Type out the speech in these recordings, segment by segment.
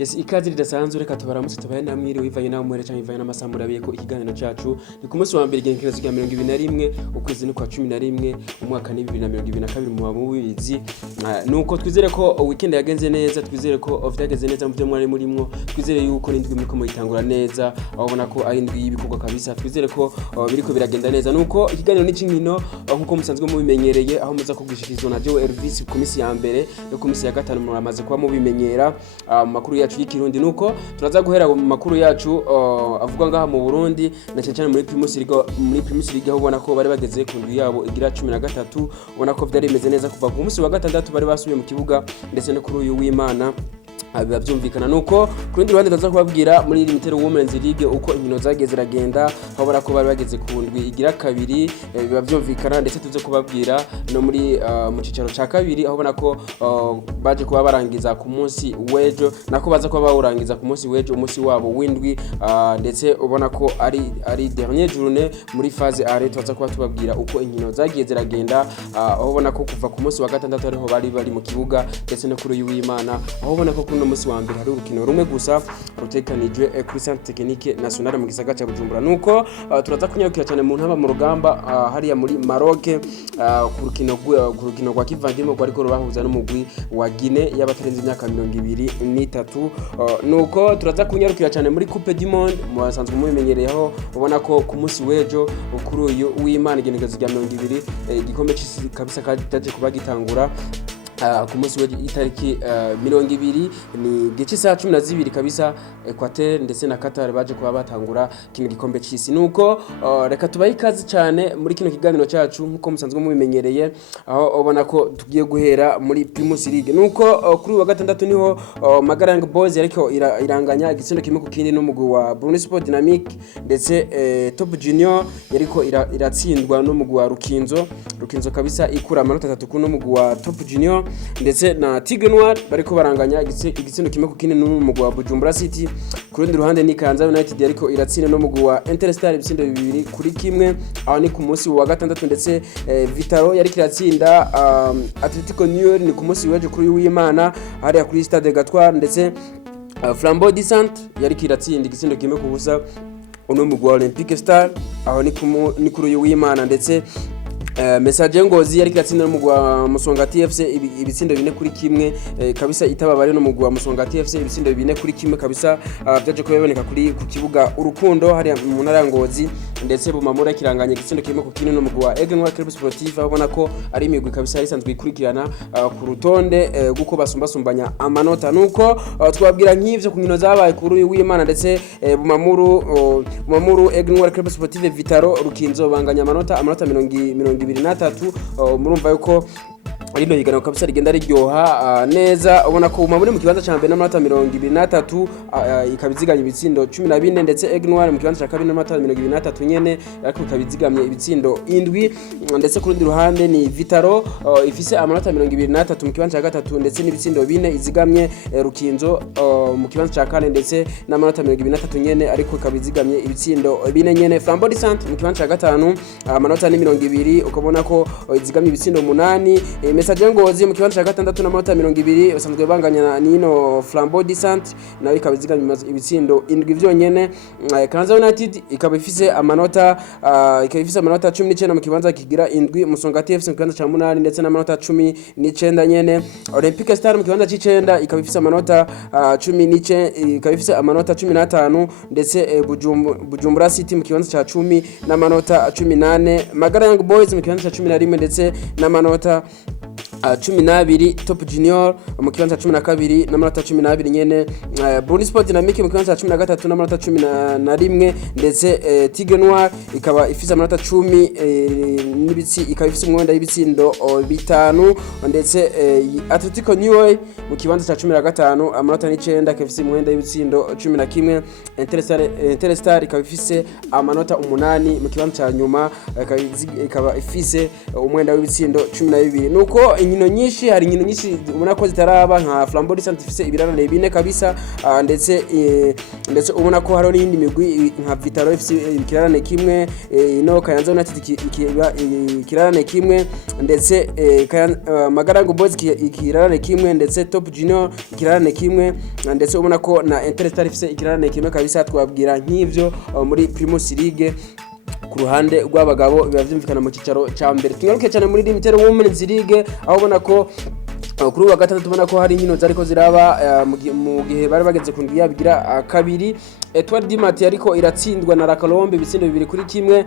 Yes, ikazi ridasanzwe reka tubaramutse tubaye namwiriwe ivanye nawe mwere canke ivanye n'amasamura biyeko ikiganiro cacu ni ku munsi wa mbere igenekerezo rya 2021 ukwezi ni kwa 11 umwaka ni 2022 mu bamubizi nuko twizere ko weekend yagenze neza twizere ko vyageze neza mu byo mwari murimwo twizere yuko n'indwi muriko muyitangura neza abona ko ari indwi y'ibikorwa kabisa twizere ko biriko biragenda neza nuko ikiganiro n'ikinkino nkuko musanzwe mubimenyereye aho muza kubwishikirizwa na Joe Elvis ku minsi ya mbere no ku minsi ya gatanu muramaze kuba mubimenyera makuru yacu y'ikirundi nuko turaza guhera mu makuru yacu avuga ngaha mu Burundi na cyane muri Primus League aho ubona ko bari bageze ku ndwi yabo igira 13 ubona ko vyari bimeze neza kuva ku munsi wa gatandatu bari basubiye mu kibuga ndetse no kuri uyu w'Imana abavyumvikana nuko kurundi ruhande ndaza kubabwira muri Limited Women's League uko inkino zageze ragenda babura ko bari bageze ku ndwi igira kabiri bavyumvikana ndetse tuze kubabwira no muri mu cicaro ca kabiri aho ubona ko baje kuba barangiza ku munsi wejo nako baza kuba bawurangiza ku munsi wejo umunsi wabo windwi ndetse ubona ko ari dernier journée muri phase arrêt tuza kuba tubabwira uko inkino zagiye ziragenda aho ubona ko kuva ku munsi wa gatandatu ariho bari mu kibuga ndetse no kuri uyu w'Imana aho ubona ko kuno munsi wa mbere hari urukino rumwe gusa rutekanijwe kuri Centre Technique National mu gisagara ca Bujumbura nuko turaza kunyarukira cyane mu ntaba mu rugamba hariya muri Maroc ku rukino rwa kivandimo rwari ko rubahuza n'umugwi wa Guinée y'abatarenze imyaka 23 nuko turaza kunyarukira cyane muri Coupe du Monde mu basanzwe mubimenyereyeho ubona ko ku munsi wejo kuri uyu w'Imana igenekerezo rya 20 igikombe cy'isi kabisa kaje kuba gitangura ku munsi w'itariki 20 ni gice saa 12 kabisa Equateur ndetse na Qatar baje kuba batangura kino gikombe cy'isi nuko reka tubaye ikazi cyane muri kino kiganiro cyacu nkuko musanzwe mubimenyereye aho ubona ko tugiye guhera muri Primus League nuko kuri wa gatandatu niho Magarang Boys yariko iranganya igitsindo kimwe ku kindi n'umugwi wa Bruno Sport Dynamic ndetse Top Junior yariko iratsindwa n'umugwi wa Rukinzo kabisa ikura amanota 3 n'umugwi wa Top Junior ndetse na Tigre Noir bariko baranganya igitsindo kimwe ku kindi n'umugwi wa Bujumbura City ku rundi ruhande ni Kanza United yariko iratsinda n'umugwi wa Interstar ibitsindo 2 kuri kimwe aho ni ku munsi wa gatandatu ndetse Vitaro yariko iratsinda Atletico New ni ku munsi weje kuri w'Imana hariya kuri Stade Gatware ndetse Flambeau du Centre yariko iratsinda igitsindo kimwe ku busa n'umugwi wa Olympique Star aho ni kuri w'Imana ndetse Message Ngozi yari kiratsinda n'umugwi wa Musonga TFC ibitsindo 4 kuri kimwe kabisa itababare n'umugwi wa Musonga TFC ibitsindo 4 kuri kimwe kabisa byaje kuboneka kuri ku kibuga urukundo hari mu ntara Ngozi ndetse bumamura kiranganye igitsindo kimwe ku kindi n'umugwi wa Aigle Noir Club Sportif abona ko ari imigwi kabisa yari sanzwe ikurikirana ku rutonde guko basumbasumbanya amanota nuko twabwira nk'ivyo ku nkino zabaye kuri w'Imana ndetse bumamuru Aigle Noir Club Sportif Vitaro Rukinzo banganya amanota 23 murumva yuko rino higano kabisa rigenda riryoha neza ubona ko muri mu kibanza ca mbere n'amanota 23 ikabiziganya ibitsindo 14 ndetse Aigle Noir mu kibanza ca kabiri n'amanota 23 nyene ariko ikabizigamye ibitsindo 7 ndetse ku rundi ruhande ni Vitaro ifise amanota 23 mu kibanza ca gatatu ndetse n'ibitsindo 4 izigamye Rukinzo mu kibanza ca kane ndetse n'amanota 23 nyene ariko ikabizigamye ibitsindo 4 nyene Flambeau du Centre mu kibanza ca gatanu amanota ni 20 ukabona ko izigamye ibitsindo 8 Message Ngozi mu kibanza ca gatandatu n'amanota 20 basanzwe banganya nino Flambeau du Centre nawe ikabizigamye ibitsindo 7 vyonyene Kanza United ikaba ifise amanota 19 mu kibanza kigira 7 Musonga TFC mu kibanza ca 8 ndetse n'amanota 19 nyene Olympique Star mu kibanza c'9 ikaba ifise amanota 19 ikaba ifise amanota 15 ndetse Bujumbura City mu kibanza ca 10 n'amanota 18 Magarang Boys mu kibanza ca 11 ndetse n'amanota 12 Top Junior mu kibanza 12 n'amanota 12 nyene Bruno Sport Dynamic mu kibanza 13 n'amanota 11 ndetse Tigre Noir ikaba ifise amanota 10 n'ibitsi ikaba ifise umwenda y'ibitsindo 5 ndetse Atletico New mu kibanza ca 15 amanota 9 ikaba ifise umwenda y'ibitsindo 11 Interstar ikaba ifise amanota 8 mu kibanza ca nyuma ikaba ifise umwenda w'ibitsindo 12 nuko inkino nyinshi hari inkino nyinshi ubona ko zitaraba nka Flambeau du Centre ifise ibirarane 4 kabisa ndetse ubona ko haro n'indi migwi nka Vitaro ifise ikirarane kimwe ino Kayanza United ikirarane kimwe ndetse Magarango Boys ikirarane kimwe ndetse Top Junior ikirarane kimwe ndetse ubona ko na Interstar ifise ikirarane kimwe kabisa. Twabwira nk'ivyo muri Primus League ku ruhande rw'abagabo biba vyumvikana mu cicaro ca mbere. Tungaruke cyane muri Limited Women's League aho ubona ko kuri wa gatatu tubona ko hari inkino zariko ziraba mu gihe bari bageze ku ndwi yabigira kabiri. Etoile du Mati ariko iratsindwa na La Colombe ibitsindo 2-1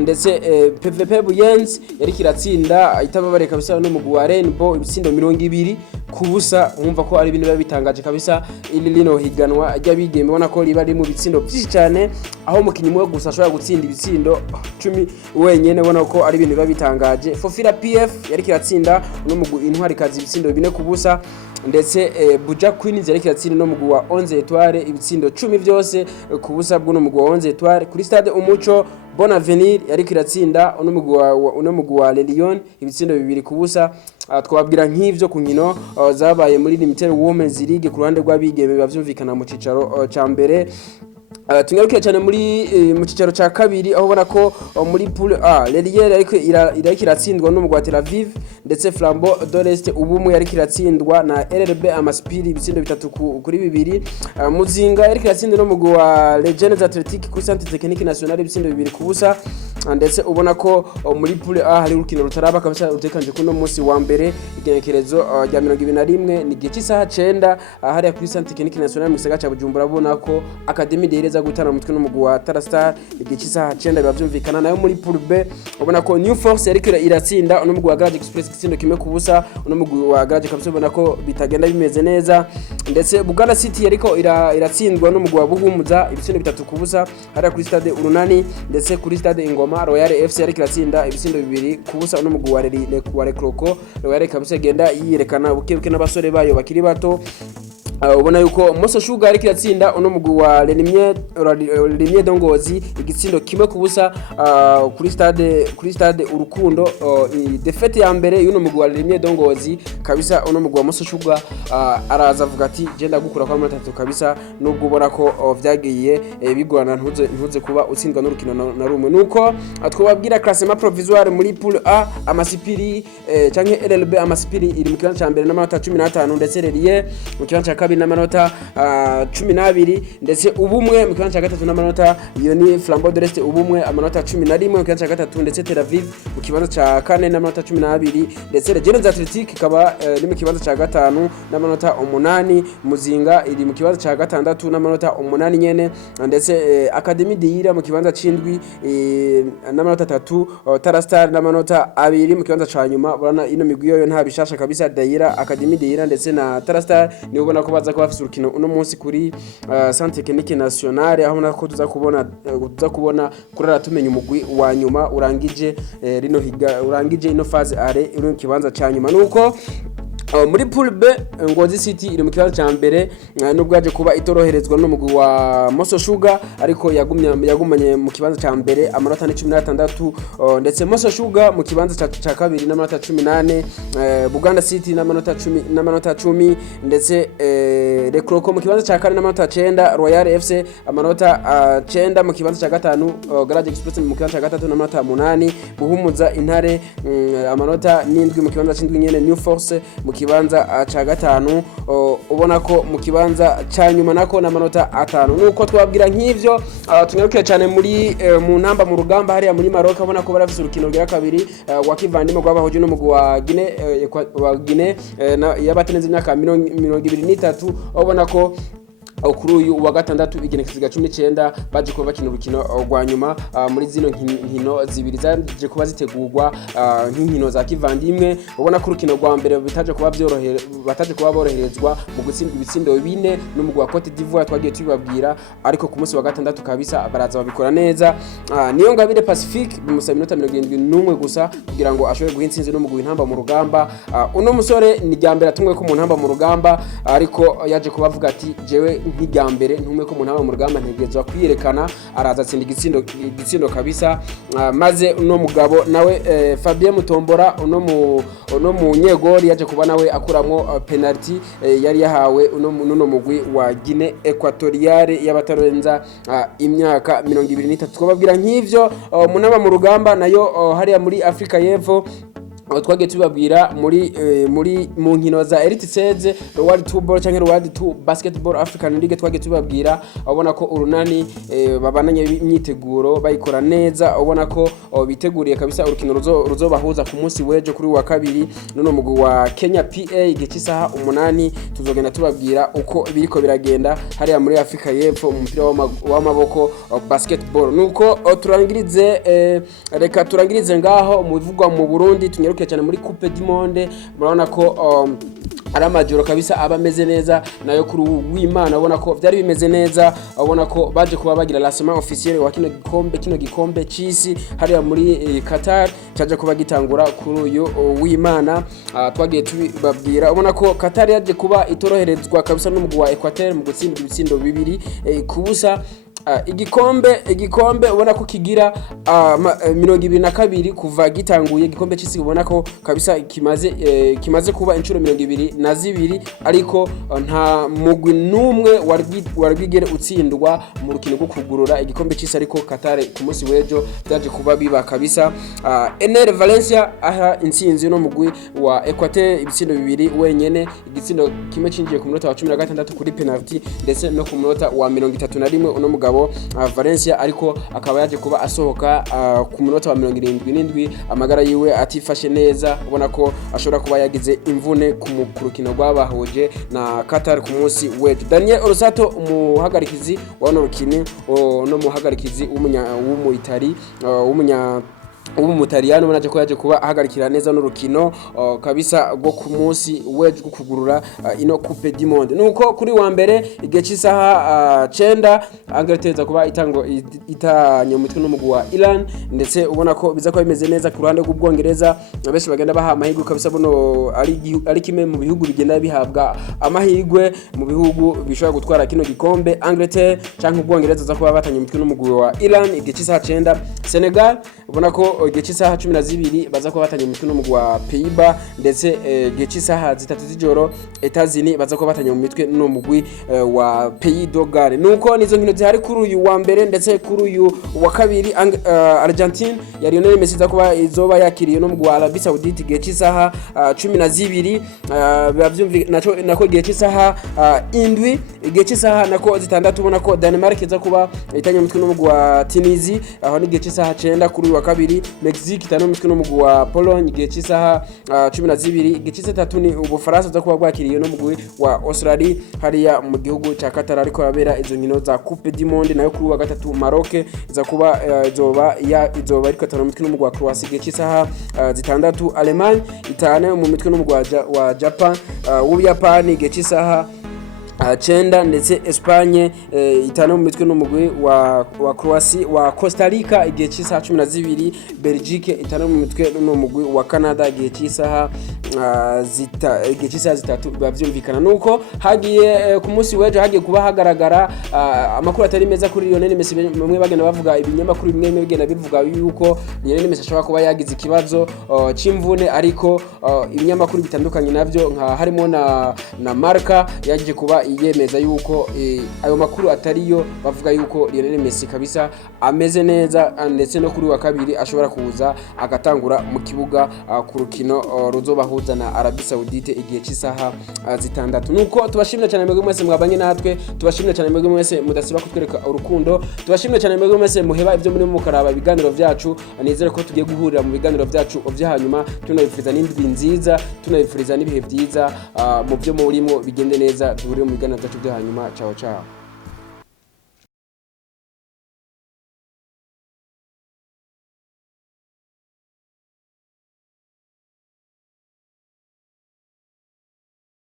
ndetse PVP Buyenzi yariko iratsinda itababare kabisa no mugwi wa Rainbow ibitsindo 200 kubusa. Mwumva ko ari ibintu bitangaje kabisa ili lino higanwa ry'abigeme, ubona ko riba ari mu bitsindo byinshi cyane aho umukinyi mwe gusa ashobora gutsinda ibitsindo 10 wenyene, ubona ko ari ibintu bitangaje. Fofira PF yariko iratsinda no mugwi Intwari kazi ibitsindo 4 kubusa ndetse Buja Queens yariko iratsinda no mugwi wa 11 Etoile ibitsindo 10 byose kubusa bw'uno mugwi wa 11 Etoile. Kuri stade Umuco Bonavenir yariko iratsinda uno mugwi wa Lelion ibitsindo 2 kubusa. Twabwira nk'ivyo ku nkino zabaye muri Limited Women's League ku ruhande rw'abigeme bavyumvikana mu cicaro ca mbere. Tungarukiye cyane muri mu cicaro ca kabiri aho ubona ko muri pool A Lelier ariko iratsindwa no mu Tel Aviv ndetse Flambeau d'Orest ubumwe yariko iratsindwa na RRB Amaspiri ibitsindo 3-2. Muzinga yariko iratsindwa no mu wa Legends Athletic ku Centre Technique National ibitsindo 2 kubusa ndetse ubona ko muri pool A hari urukino rutaraba kabisa rutekanje kuno munsi wa mbere igenekerezo rya 21 ni gihe cy'isaha 9 hari ku Centre Technique National mu gisagara ca Bujumbura. Abona ko Academy dereza gutana mutwe no mugwi wa Tarastar igihe cy'isaha 9 biba byumvikana. Nayo muri pool B ubona ko New Force yariko iratsinda no mugwi wa Garage Express igitsindo 1 kubusa no mugwi wa Garage kabisa, ubona ko bitagenda bimeze neza ndetse Buganda City yariko iratsindwa no mugwi wa Buhumuza ibitsindo 3 kubusa hari kuri stade Urunani ndetse kuri stade Ingoma Royal FC yariko iratsinda ibitsindo 2 kubusa no mugwi wa Rekroko. Royal kabisa genda yiyerekana bukebuke n'abasore bayo bakiri bato. Ubona yuko Moso Sugar ariko iratsinda uno mugwi wa Limier Dongozi igitsindo 1 kubusa kuri stade Urukundo. Defete ya mbere y'uno mugwi wa Limier Dongozi kabisa uno mugwi wa Moso Sugar araza avuga ati genda gukura kwa 3 kabisa, nubwo ubona ko vyagiye bigorana ntuze kuba utsindwa n'urukino na rumwe. Nuko twababwira classement provisoire muri pool A Amasipiri canke LLB Amasipiri iri mu kibanza ca mbere n'amanota 15 ndetse Lelier mu kibanza ca kabiri n'amanota 12 ndetse ubumwe mu kibanza ca gatatu n'amanota iyo ni Flambeau d'Orest ubumwe amanota 11 mu kibanza ca gatatu ndetse Tel Aviv mu kibanza ca kane n'amanota 12 ndetse Legends Athletic ikaba ni mu kibanza ca gatanu n'amanota 8. Muzinga iri mu kibanza ca gatandatu n'amanota 8 nyene ndetse Academy Deira mu kibanza c'indwi n'amanota 3. Tarastar n'amanota 2 mu kibanza ca nyuma. Bana ino migwi yo nta bishasha kabisa. Deira Academy Deira ndetse na Tarastar ni ubona ko baza ko bafite urukino uno munsi kuri Centre Technique National aho nako tuza kubona kurara tumenya umugwi wa nyuma urangije ino phase are uri mu kibanza ca nyuma. Nuko muri pool B Ngozi City iri mu kibanza ca mbere nubwo yaje kuba itoroherezwa no mugwi wa Moso Sugar ariko yagumanye mu kibanza ca mbere amanota 16 ndetse Moso Sugar mu kibanza ca kabiri n'amanota 18. Buganda City n'amanota 10 ndetse Rekroko mu kibanza ca kane n'amanota 9. Royal FC amanota 9 mu kibanza ca gatanu. Garage Express mu kibanza ca gatatu n'amanota 8. Buhumuza Intare amanota 7 mu kibanza c'indwi nyene. New Force mu kibanza ca gatanu ubona ko mu kibanza ca nyuma nako n'amanota 5. Nuko twabwira nk'ivyo tunyarukiye cyane muri mu ntamba mu rugamba hariya muri Maroc. Ubona ko barafise urukino rwa kabiri wa kivandimo rw'abahuje no mugwi wa Guinea yabatenze imyaka 23. Ubona ko kuri uyu wa gatandatu igenekerezo 19 baje kuba bakina urukino rwa nyuma muri zino nkino zibiri zaje kuba zitegurwa nk'inkino za kivandimwe. Ubona ko urukino rwa mbere bataje kuba boroherezwa mu gutsinda ibitsindo 4 n'umugwi wa Cote d'Ivoire twagiye tubabwira, ariko ku munsi wa gatandatu kabisa baraza babikora neza. Niyo Ngabire Pacifique bimusaba iminota 71 gusa kugira ngo ashobore guhintsinze n'umugwi intamba mu rugamba. Uno musore ni ryambere atumwe ko mu ntamba mu rugamba, ariko yaje kubavuga ati jewe nk'irya mbere ntume ko umuntu aba mu rugamba ntegezwa kwiyerekana araza atsinda igitsindo kabisa. Maze uno mugabo nawe Fabien Mutombora uno munyegori yaje kuba nawe akuramwo penalty yari yahawe uno mugwi wa Guinea Equatoriale y'abatarenza imyaka 23. Twababwira nk'ivyo munaba mu rugamba nayo hariya muri Afrika y'Epfo twagiye tubabwira muri mu nkino za Elite 16 World 2 Ball cyangwa World 2 Basketball African League. Twagiye tubabwira ubona ko urunani babananye imyiteguro bayikora neza, ubona ko biteguriye kabisa urukino ruzobahuza ku munsi wejo kuri wa kabiri none mugwi wa Kenya PA igice isaha 8. Tuzogenda tubabwira uko biriko biragenda hariya muri Afrika y'Epfo mu mupira w'amaboko basketball. Nuko reka turangirize ngaho mu bivugwa mu Burundi tunyeruke cyane muri Coupe du Monde. Murabona ko ari amajoro kabisa aba ameze neza nayo kuri w'Imana, ubona ko byari bimeze neza, ubona ko baje kuba bagira lancement officiel wa kino gikombe c'isi hariya muri Qatar cyaje kuba gitangura kuri uyu w'Imana. Twagiye tubabwira ubona ko Qatar yaje kuba itoroherezwa kabisa n'umugwi wa Equateur mu gutsinda ibitsindo 2-0. Igikombe ubona ko kigira 22 kuva gitanguye igikombe cy'isi, ubona ko kabisa kimaze kuba inshuro 22, ariko nta mugwi numwe warwigere utsindwa mu rukino rwo kugurura igikombe cy'isi, ariko Qatar ku munsi wejo byaje kuba biba kabisa. Ener Valencia aha intsinzi no mugwi wa Equateur ibitsindo 2 wenyene, igitsindo kimwe cinjiye ku munota wa 16 kuri penalty ndetse no ku munota wa 31 uno mugabo Valencia, ariko akaba yaje kuba asohoka ku munota wa 77 amagara yiwe atifashe neza, ubona ko ashobora kuba yagize imvune ku rukino rwabahuje na Qatar ku munsi wejo. Daniel Orsato umuhagarikizi wa no rukino no muhagarikizi w'umutaliyano bonaje ko yaje kuba ahagarikira neza n'urukino kabisa rwo ku munsi wejo kugurura ino Coupe du Monde. Nuko kuri wa mbere igihe cy'isaha 9 Angleterre kuba itanye mutwe n'umugwi wa Iran, ndetse ubona ko biza ko bimeze neza ku ruhande rw'Ubwongereza. Abenshi bagenda baha amahirwe kabisa bono ari kimwe mu bihugu bigenda bihabwa amahirwe mu bihugu bishobora gutwara kino gikombe. Angleterre cyangwa Ubwongereza za kuba batanye mutwe n'umugwi wa Iran igihe cy'isaha 9. Senegal ubona ko igihe cy'isaha 12 baza kuba batanye umutwe n'umugwi wa Pays-Bas, ndetse igihe cy'isaha 3 z'ijoro Etats-Unis baza kuba batanye umutwe n'umugwi wa Pays de Galles. Nuko nizo nkino zihari kuri uyu wa mbere, ndetse kuri uyu wa kabiri Argentine ya Lionel Messi za kuba izoba yakiriye n'umugwi wa Arabie Saoudite igihe cy'isaha 12 nako igihe cy'isaha 7 igihe cy'isaha nako 6 ubona ko Denmark iza kuba itanye umutwe n'umugwi wa Tunisia aho ni igihe cy'isaha 9 kuri uyu wa kabiri. Mexique itanye umutwe n'umugwi wa Pologne igihe cy'isaha 12 igihe cy'isatatu ni Ubufaransa za kuba bwakiriye n'umugwi wa Australia hariya mu gihugu cya Qatar, ariko yabera izo nkino za Coupe du Monde. Nayo kuri wa gatatu Maroc iza kuba izoba ariko itanye umutwe n'umugwi wa Croatia igihe cy'isaha 6. Allemagne itanye mu mitwe n'umugwi wa Japan w'Ubuyapani igihe cy'isaha 9, ndetse Espagne itane mu mitwe n'umugwi wa Croatia wa Costa Rica igihe cy'isaha 12. Belgique itane mu mitwe n'umugwi wa Canada igihe cy'isaha 3 bavyumvikana. Nuko hagiye ku munsi wejo hagiye kuba hagaragara amakuru atari meza kuri Lionel Messi. Bamwe bagenda bavuga ibinyamakuru bimwe bigenda bivuga yuko Lionel Messi ashobora kuba yagize ikibazo c'imvune, ariko ibinyamakuru bitandukanye navyo nka harimo na Marca yaje kuba yemeza yuko ayo makuru atariyo, bavuga yuko Lionel Messi kabisa ameze neza, ndetse no kuri wa kabiri ashobora kuza agatangura mu kibuga ku rukino ruzobahuza na Arabie Saoudite igihe cy'isaha 6. Nuko tubashimira cyane mwebwe mwese mwabanye natwe, tubashimira cyane mwebwe mwese mudasiba kutwereka urukundo, tubashimira cyane mwebwe mwese muheba ivyo muri mukaraba ibiganiro byacu. Nizere ko tugiye guhurira mu biganiro byacu ovya hanyuma, tunabifuriza n'indwi nziza, tunabifuriza n'ibihe byiza mu byo murimo bigende neza. Duhurire mu biganiro byacu byo hanyuma. Ciao ciao.